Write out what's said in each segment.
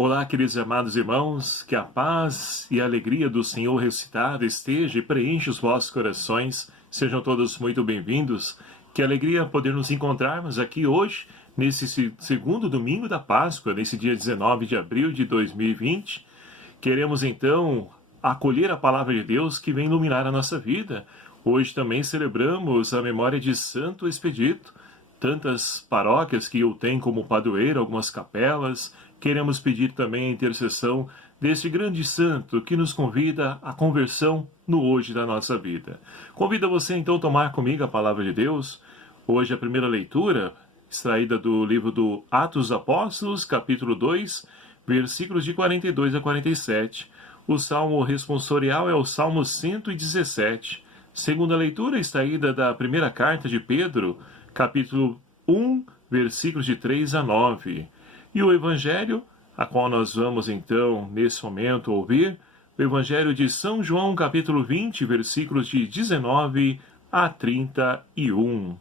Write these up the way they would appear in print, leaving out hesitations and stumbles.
Olá, queridos e amados irmãos, que a paz e a alegria do Senhor ressuscitado esteja e preencha os vossos corações. Sejam todos muito bem-vindos. Que alegria poder nos encontrarmos aqui hoje, nesse segundo domingo da Páscoa, nesse dia 19 de abril de 2020. Queremos então acolher a palavra de Deus que vem iluminar a nossa vida. Hoje também celebramos a memória de Santo Expedito. Tantas paróquias que eu tenho como padroeiro, algumas capelas. Queremos pedir também a intercessão deste grande santo que nos convida à conversão no hoje da nossa vida. Convido você então a tomar comigo a palavra de Deus. Hoje a primeira leitura, extraída do livro do Atos dos Apóstolos, capítulo 2, versículos de 42 a 47. O salmo responsorial é o Salmo 117. Segunda leitura, extraída da primeira carta de Pedro, capítulo 1, versículos de 3 a 9. E o Evangelho, a qual nós vamos então, nesse momento, ouvir, o Evangelho de São João, capítulo 20, versículos de 19 a 31,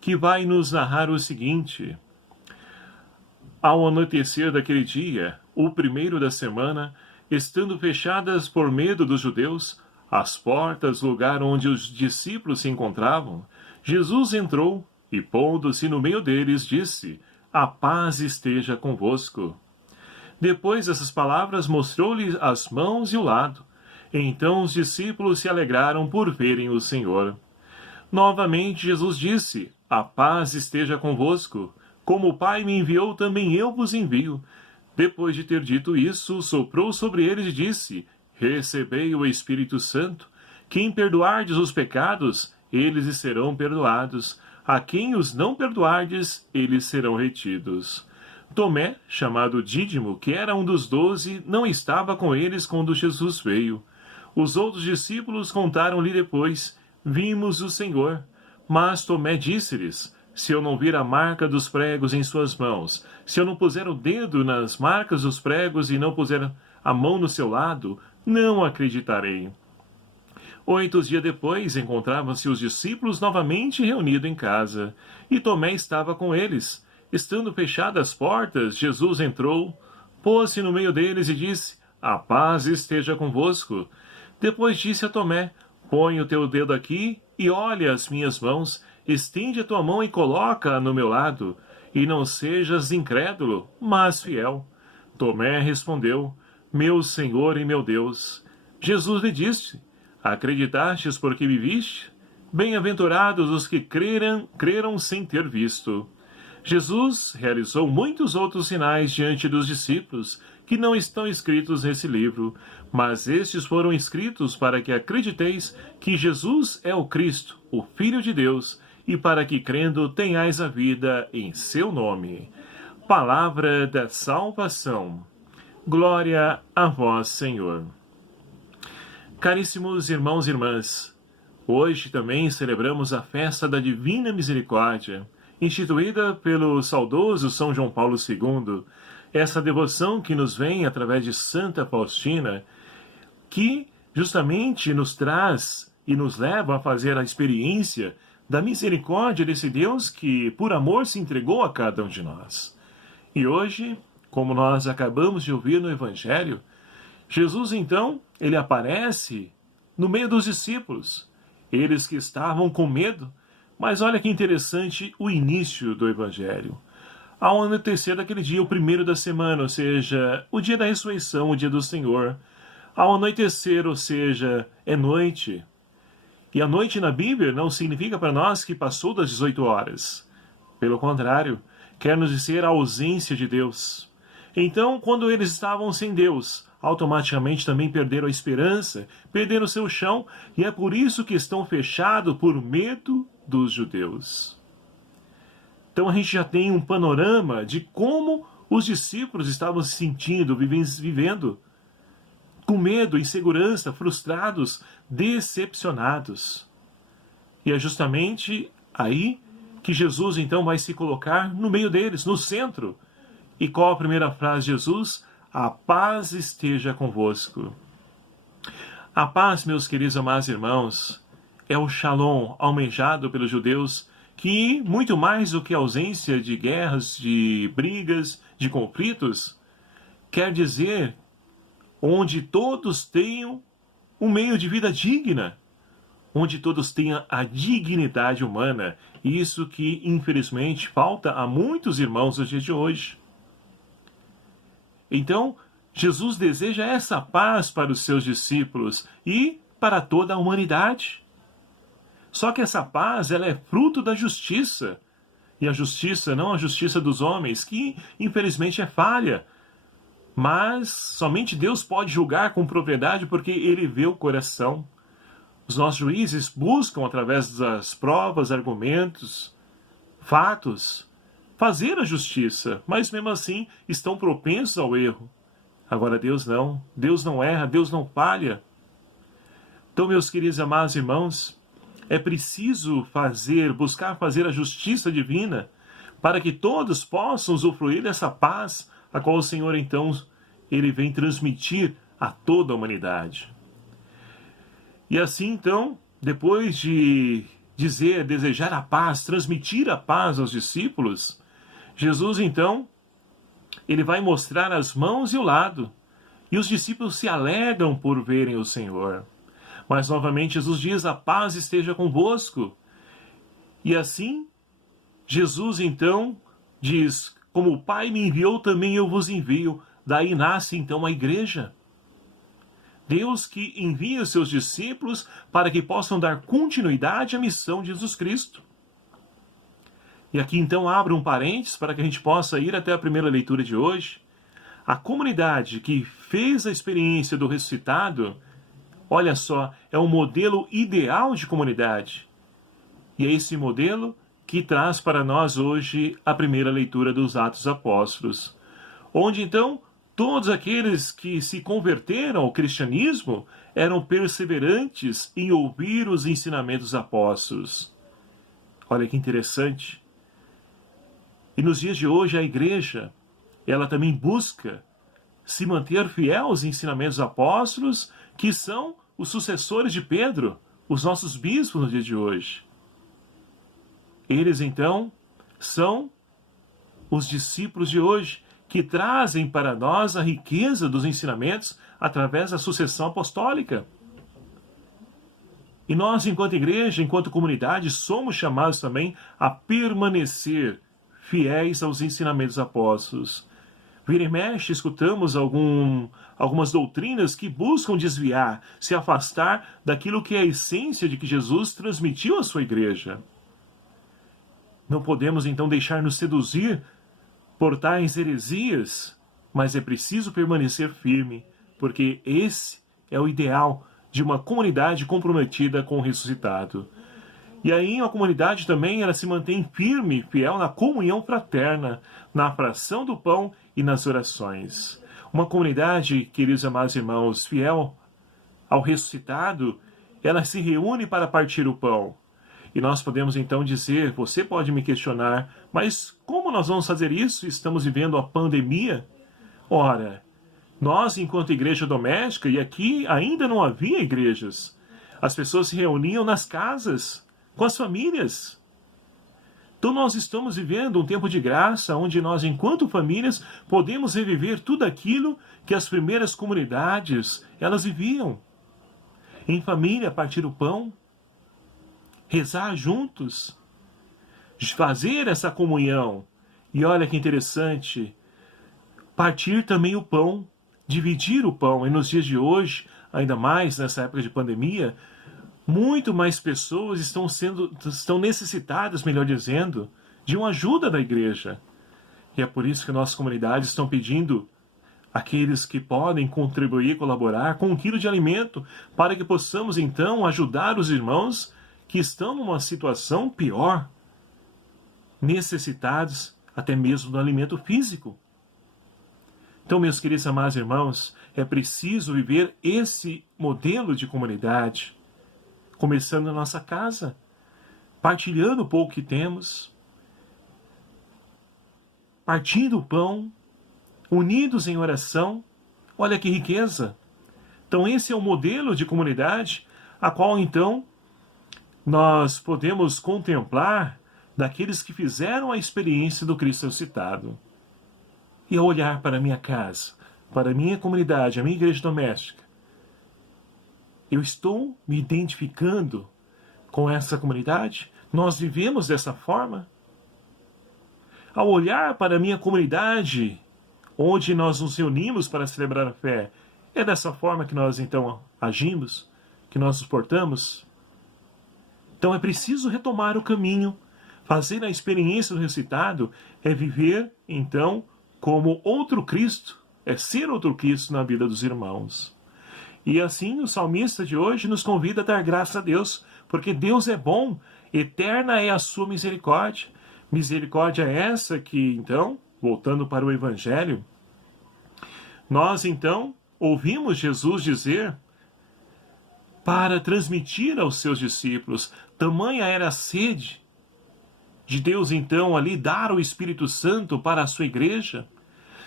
que vai nos narrar o seguinte: Ao anoitecer daquele dia, o primeiro da semana, estando fechadas por medo dos judeus, as portas, lugar onde os discípulos se encontravam, Jesus entrou e, pondo-se no meio deles, disse: A paz esteja convosco. Depois dessas palavras, mostrou-lhe as mãos e o lado. Então os discípulos se alegraram por verem o Senhor. Novamente Jesus disse: A paz esteja convosco. Como o Pai me enviou, também eu vos envio. Depois de ter dito isso, soprou sobre eles e disse: Recebei o Espírito Santo. Quem perdoardes os pecados, eles lhes serão perdoados. A quem os não perdoardes, eles serão retidos. Tomé, chamado Dídimo, que era um dos 12, não estava com eles quando Jesus veio. Os outros discípulos contaram-lhe depois: Vimos o Senhor. Mas Tomé disse-lhes: Se eu não vir a marca dos pregos em suas mãos, se eu não puser o dedo nas marcas dos pregos e não puser a mão no seu lado, não acreditarei. 8 dias depois, encontravam-se os discípulos novamente reunidos em casa, e Tomé estava com eles. Estando fechadas as portas, Jesus entrou, pôs-se no meio deles e disse: A paz esteja convosco. Depois disse a Tomé: Põe o teu dedo aqui e olha as minhas mãos, estende a tua mão e coloca-a no meu lado, e não sejas incrédulo, mas fiel. Tomé respondeu: Meu Senhor e meu Deus. Jesus lhe disse: Acreditastes porque me viste? Bem-aventurados os que creram sem ter visto. Jesus realizou muitos outros sinais diante dos discípulos, que não estão escritos nesse livro, mas estes foram escritos para que acrediteis que Jesus é o Cristo, o Filho de Deus, e para que, crendo, tenhais a vida em seu nome. Palavra da salvação. Glória a vós, Senhor. Caríssimos irmãos e irmãs, hoje também celebramos a festa da Divina Misericórdia, instituída pelo saudoso São João Paulo II, essa devoção que nos vem através de Santa Faustina, que justamente nos traz e nos leva a fazer a experiência da misericórdia desse Deus que, por amor, se entregou a cada um de nós. E hoje, como nós acabamos de ouvir no Evangelho, Jesus, então, ele aparece no meio dos discípulos, eles que estavam com medo. Mas olha que interessante o início do Evangelho. Ao anoitecer daquele dia, o primeiro da semana, ou seja, o dia da ressurreição, o dia do Senhor. Ao anoitecer, ou seja, é noite. E a noite na Bíblia não significa para nós que passou das 18 horas. Pelo contrário, quer nos dizer a ausência de Deus. Então, quando eles estavam sem Deus, automaticamente também perderam a esperança, perderam o seu chão, e é por isso que estão fechados por medo dos judeus. Então a gente já tem um panorama de como os discípulos estavam se sentindo, vivendo com medo, insegurança, frustrados, decepcionados. E é justamente aí que Jesus então vai se colocar no meio deles, no centro. E qual a primeira frase de Jesus? A paz esteja convosco. A paz, meus queridos amados irmãos, é o shalom almejado pelos judeus, que, muito mais do que a ausência de guerras, de brigas, de conflitos, quer dizer onde todos tenham um meio de vida digna, onde todos tenham a dignidade humana. Isso que, infelizmente, falta a muitos irmãos nos dias de hoje. Então, Jesus deseja essa paz para os seus discípulos e para toda a humanidade. Só que essa paz, ela é fruto da justiça. E a justiça, não a justiça dos homens, que infelizmente é falha. Mas somente Deus pode julgar com propriedade porque Ele vê o coração. Os nossos juízes buscam, através das provas, argumentos, fatos, fazer a justiça, mas mesmo assim estão propensos ao erro. Agora Deus não erra, Deus não falha. Então, meus queridos e amados irmãos, é preciso buscar fazer a justiça divina para que todos possam usufruir dessa paz a qual o Senhor, então, Ele vem transmitir a toda a humanidade. E assim, então, depois de desejar a paz, transmitir a paz aos discípulos, Jesus, então, Ele vai mostrar as mãos e o lado. E os discípulos se alegram por verem o Senhor. Mas, novamente, Jesus diz, a paz esteja convosco. E assim, Jesus, então, diz, como o Pai me enviou, também eu vos envio. Daí nasce, então, a igreja. Deus que envia os seus discípulos para que possam dar continuidade à missão de Jesus Cristo. E aqui, então, abro um parênteses para que a gente possa ir até a primeira leitura de hoje. A comunidade que fez a experiência do ressuscitado, olha só, é um modelo ideal de comunidade. E é esse modelo que traz para nós hoje a primeira leitura dos Atos Apóstolos, onde então todos aqueles que se converteram ao cristianismo eram perseverantes em ouvir os ensinamentos dos apóstolos. Olha que interessante. E nos dias de hoje a igreja, ela também busca se manter fiel aos ensinamentos dos apóstolos, que são os sucessores de Pedro, os nossos bispos nos dias de hoje. Eles, então, são os discípulos de hoje, que trazem para nós a riqueza dos ensinamentos através da sucessão apostólica. E nós, enquanto igreja, enquanto comunidade, somos chamados também a permanecer fiéis aos ensinamentos apóstolos. Vira e mexe, escutamos algumas doutrinas que buscam desviar, se afastar daquilo que é a essência de que Jesus transmitiu à sua igreja. Não podemos, então, deixar-nos seduzir por tais heresias, mas é preciso permanecer firme, porque esse é o ideal de uma comunidade comprometida com o ressuscitado. E aí a comunidade também ela se mantém firme, fiel na comunhão fraterna, na fração do pão e nas orações. Uma comunidade, queridos e amados irmãos, fiel ao ressuscitado, ela se reúne para partir o pão. E nós podemos então dizer, você pode me questionar, mas como nós vamos fazer isso? Estamos vivendo a pandemia? Ora, nós enquanto igreja doméstica, e aqui ainda não havia igrejas, as pessoas se reuniam nas casas, com as famílias. Então nós estamos vivendo um tempo de graça, onde nós, enquanto famílias, podemos reviver tudo aquilo que as primeiras comunidades, elas viviam. Em família, partir o pão, rezar juntos, fazer essa comunhão. E olha que interessante, partir também o pão, dividir o pão. E nos dias de hoje, ainda mais nessa época de pandemia, muito mais pessoas estão necessitadas, melhor dizendo, de uma ajuda da igreja. E é por isso que nossas comunidades estão pedindo aqueles que podem contribuir, colaborar com 1 quilo de alimento, para que possamos então ajudar os irmãos que estão numa situação pior, necessitados até mesmo do alimento físico. Então, meus queridos amados irmãos, é preciso viver esse modelo de comunidade, começando na nossa casa, partilhando o pouco que temos, partindo o pão, unidos em oração. Olha que riqueza! Então esse é o modelo de comunidade a qual então nós podemos contemplar daqueles que fizeram a experiência do Cristo ressuscitado. E ao olhar para a minha casa, para a minha comunidade, a minha igreja doméstica, eu estou me identificando com essa comunidade? Nós vivemos dessa forma? Ao olhar para a minha comunidade, onde nós nos reunimos para celebrar a fé, é dessa forma que nós então agimos, que nós nos portamos? Então é preciso retomar o caminho. Fazer a experiência do ressuscitado é viver, então, como outro Cristo, é ser outro Cristo na vida dos irmãos. E assim o salmista de hoje nos convida a dar graça a Deus, porque Deus é bom, eterna é a sua misericórdia. Misericórdia é essa que, então, voltando para o Evangelho, nós então ouvimos Jesus dizer para transmitir aos seus discípulos. Tamanha era a sede de Deus, então, ali dar o Espírito Santo para a sua igreja.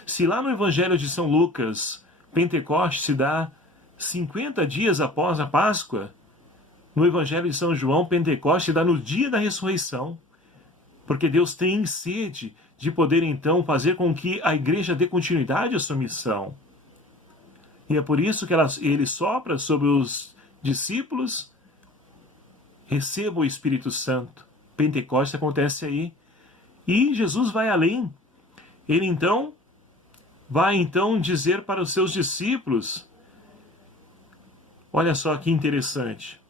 Se lá no Evangelho de São Lucas, Pentecostes se dá 50 dias após a Páscoa, no Evangelho de São João, Pentecostes se dá no dia da ressurreição. Porque Deus tem sede de poder, então, fazer com que a igreja dê continuidade à sua missão. E é por isso que ele sopra sobre os discípulos, receba o Espírito Santo. Pentecostes acontece aí. E Jesus vai além. Ele então vai dizer para os seus discípulos, olha só que interessante.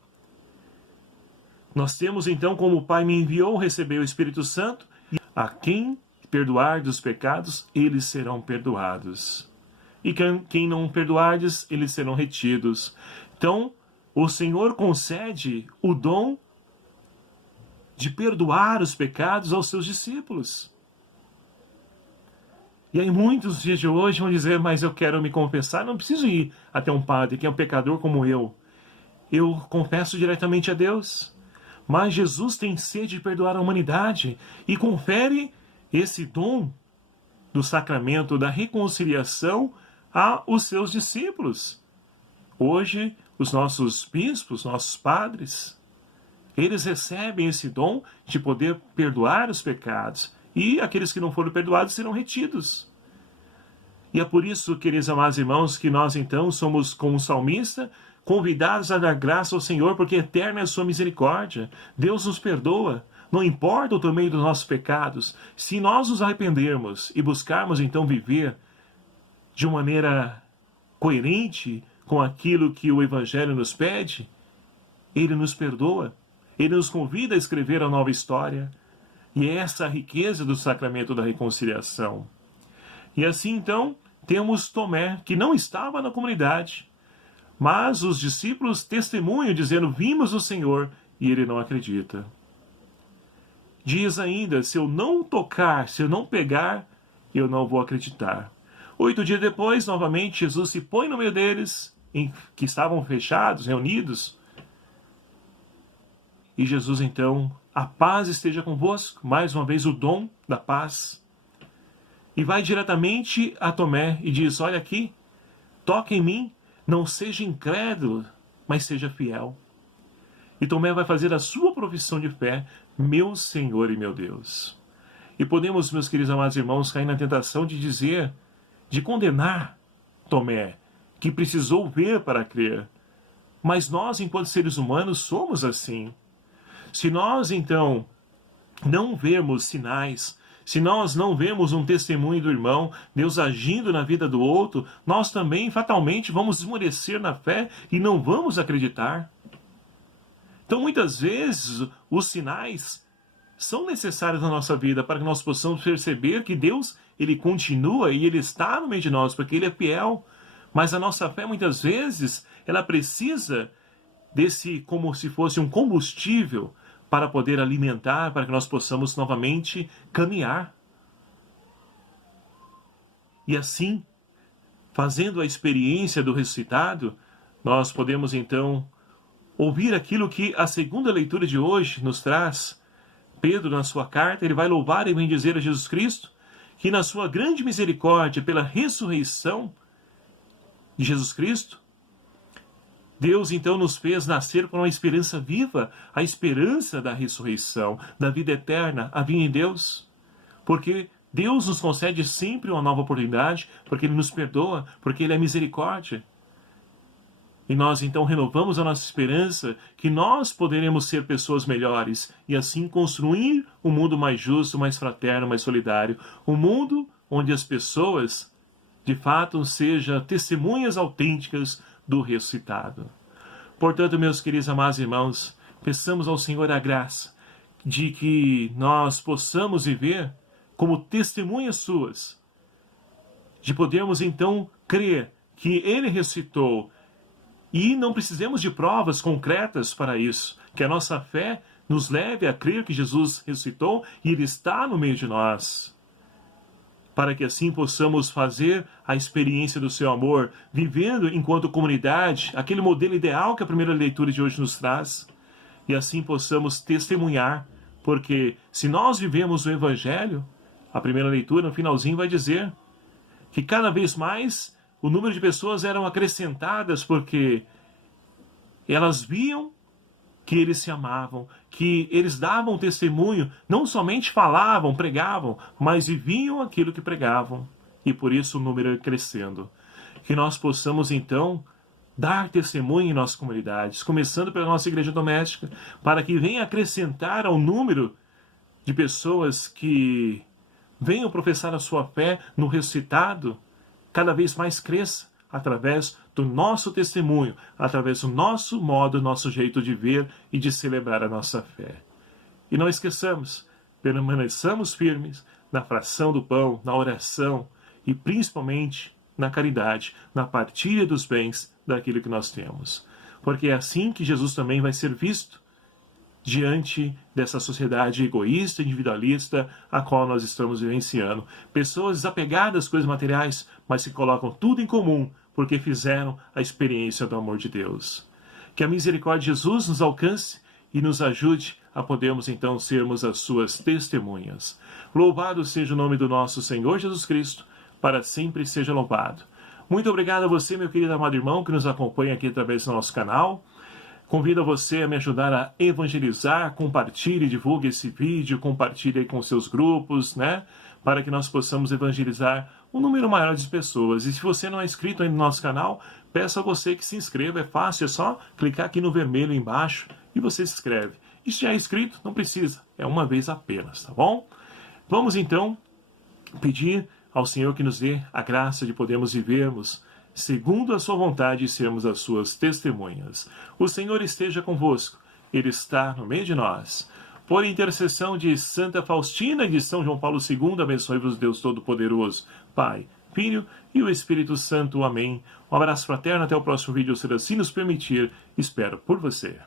Nós temos então, como o Pai me enviou, receber o Espírito Santo, e a quem perdoar dos pecados, eles serão perdoados. E quem não perdoardes, eles serão retidos. Então, o Senhor concede o dom de perdoar os pecados aos seus discípulos. E aí muitos dias de hoje vão dizer, mas eu quero me confessar, não preciso ir até um padre que é um pecador como eu. Eu confesso diretamente a Deus. Mas Jesus tem sede de perdoar a humanidade e confere esse dom do sacramento da reconciliação aos seus discípulos. Hoje, os nossos bispos, nossos padres, eles recebem esse dom de poder perdoar os pecados. E aqueles que não foram perdoados serão retidos. E é por isso, queridos amados irmãos, que nós então somos, como o salmista, convidados a dar graça ao Senhor, porque eterna é a sua misericórdia. Deus nos perdoa, não importa o tamanho dos nossos pecados. Se nós nos arrependermos e buscarmos então viver de uma maneira coerente com aquilo que o Evangelho nos pede, Ele nos perdoa. Ele nos convida a escrever a nova história. E é essa a riqueza do sacramento da reconciliação. E assim então, temos Tomé, que não estava na comunidade, mas os discípulos testemunham dizendo, vimos o Senhor, e ele não acredita. Diz ainda, se eu não tocar, se eu não pegar, eu não vou acreditar. 8 dias depois, novamente, Jesus se põe no meio deles, que estavam fechados, reunidos, e Jesus então, a paz esteja convosco, mais uma vez o dom da paz, e vai diretamente a Tomé e diz, olha aqui, toca em mim, não seja incrédulo, mas seja fiel. E Tomé vai fazer a sua profissão de fé, meu Senhor e meu Deus. E podemos, meus queridos amados irmãos, cair na tentação de dizer, de condenar Tomé, que precisou ver para crer. Mas nós, enquanto seres humanos, somos assim. Se nós, então, não vermos sinais, se nós não vemos um testemunho do irmão, Deus agindo na vida do outro, nós também, fatalmente, vamos esmorecer na fé e não vamos acreditar. Então, muitas vezes, os sinais são necessários na nossa vida para que nós possamos perceber que Deus, Ele continua e Ele está no meio de nós, porque Ele é fiel. Mas a nossa fé, muitas vezes, ela precisa desse, como se fosse um combustível, para poder alimentar, para que nós possamos novamente caminhar. E assim, fazendo a experiência do ressuscitado, nós podemos então ouvir aquilo que a segunda leitura de hoje nos traz. Pedro, na sua carta, ele vai louvar e bendizer a Jesus Cristo, que na sua grande misericórdia, pela ressurreição de Jesus Cristo, Deus então nos fez nascer com uma esperança viva, a esperança da ressurreição, da vida eterna, a vinda em Deus. Porque Deus nos concede sempre uma nova oportunidade, porque Ele nos perdoa, porque Ele é misericórdia. E nós então renovamos a nossa esperança que nós poderemos ser pessoas melhores e assim construir um mundo mais justo, mais fraterno, mais solidário. Um mundo onde as pessoas, de fato, sejam testemunhas autênticas do ressuscitado. Portanto, meus queridos amados irmãos, peçamos ao Senhor a graça de que nós possamos viver como testemunhas suas, de podermos então crer que Ele ressuscitou e não precisemos de provas concretas para isso, que a nossa fé nos leve a crer que Jesus ressuscitou e Ele está no meio de nós, para que assim possamos fazer a experiência do seu amor, vivendo enquanto comunidade, aquele modelo ideal que a primeira leitura de hoje nos traz, e assim possamos testemunhar, porque se nós vivemos o Evangelho, a primeira leitura, no finalzinho, vai dizer que cada vez mais o número de pessoas eram acrescentadas, porque elas viam que eles se amavam, que eles davam testemunho, não somente falavam, pregavam, mas viviam aquilo que pregavam. E por isso o número é crescendo. Que nós possamos, então, dar testemunho em nossas comunidades, começando pela nossa igreja doméstica, para que venha acrescentar ao número de pessoas que venham professar a sua fé no ressuscitado, cada vez mais cresça através do nosso testemunho, através do nosso modo, nosso jeito de ver e de celebrar a nossa fé. E não esqueçamos, permaneçamos firmes na fração do pão, na oração e principalmente na caridade, na partilha dos bens daquilo que nós temos. Porque é assim que Jesus também vai ser visto diante dessa sociedade egoísta, individualista, a qual nós estamos vivenciando. Pessoas desapegadas às coisas materiais, mas que colocam tudo em comum, porque fizeram a experiência do amor de Deus. Que a misericórdia de Jesus nos alcance e nos ajude a podermos então sermos as suas testemunhas. Louvado seja o nome do nosso Senhor Jesus Cristo, para sempre seja louvado. Muito obrigado a você, meu querido amado irmão, que nos acompanha aqui através do nosso canal. Convido você a me ajudar a evangelizar, compartilhe, divulgue esse vídeo, compartilhe aí com seus grupos, né? Para que nós possamos evangelizar um número maior de pessoas. E se você não é inscrito aí no nosso canal, peço a você que se inscreva. É fácil, é só clicar aqui no vermelho embaixo e você se inscreve. E se já é inscrito, não precisa, é uma vez apenas, tá bom? Vamos então pedir ao Senhor que nos dê a graça de podermos vivermos segundo a sua vontade e sermos as suas testemunhas. O Senhor esteja convosco, Ele está no meio de nós. Por intercessão de Santa Faustina e de São João Paulo II, abençoe-vos Deus Todo-Poderoso, Pai, Filho e o Espírito Santo. Amém. Um abraço fraterno, até o próximo vídeo, se assim nos permitir. Espero por você.